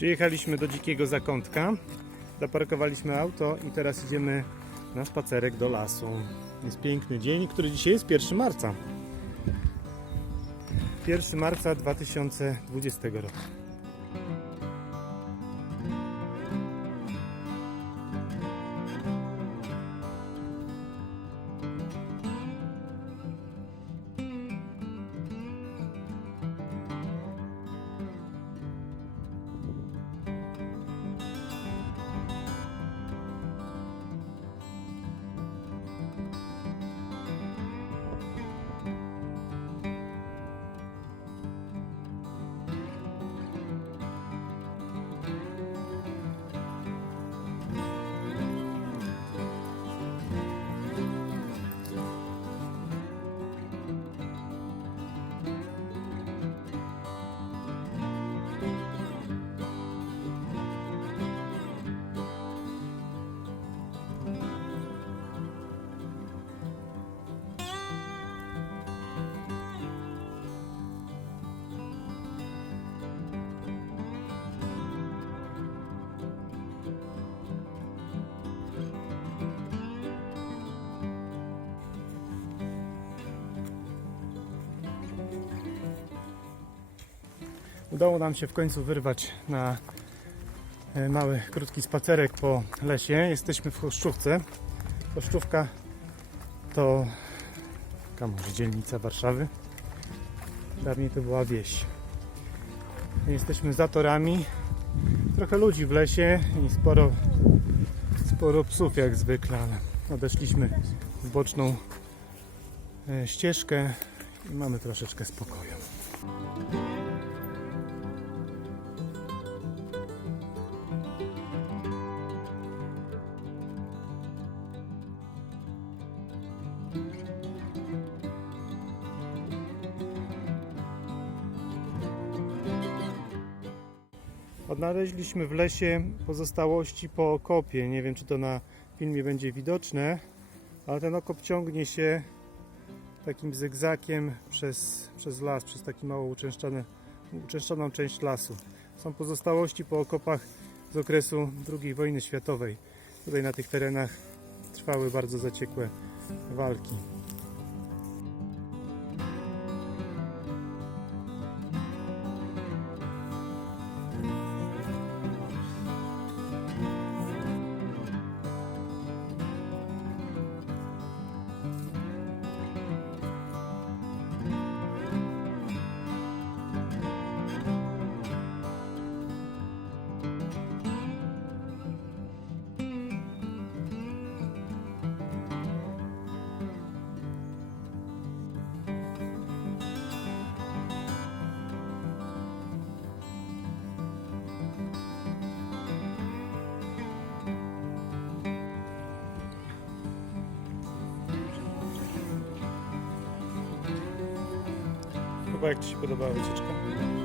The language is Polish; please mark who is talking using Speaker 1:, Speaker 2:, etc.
Speaker 1: Przyjechaliśmy do dzikiego zakątka, zaparkowaliśmy auto i teraz idziemy na spacerek do lasu. Jest piękny dzień, który dzisiaj jest 1 marca. 1 marca 2020 roku. Udało nam się w końcu wyrwać na e, mały, krótki spacerek po lesie. Jesteśmy w Choszczówce. Choszczówka to taka może dzielnica Warszawy. Dawniej to była wieś. Jesteśmy za torami. Trochę ludzi w lesie i sporo, sporo psów jak zwykle, ale odeszliśmy w boczną e, ścieżkę i mamy troszeczkę spokoju. Odnaleźliśmy w lesie pozostałości po okopie. Nie wiem, czy to na filmie będzie widoczne, ale ten okop ciągnie się takim zygzakiem przez, przez las, przez taką mało uczęszczane, uczęszczaną część lasu. Są pozostałości po okopach z okresu II wojny światowej. Tutaj na tych terenach trwały bardzo zaciekłe walki. Chyba jak Ci się podobała wycieczka?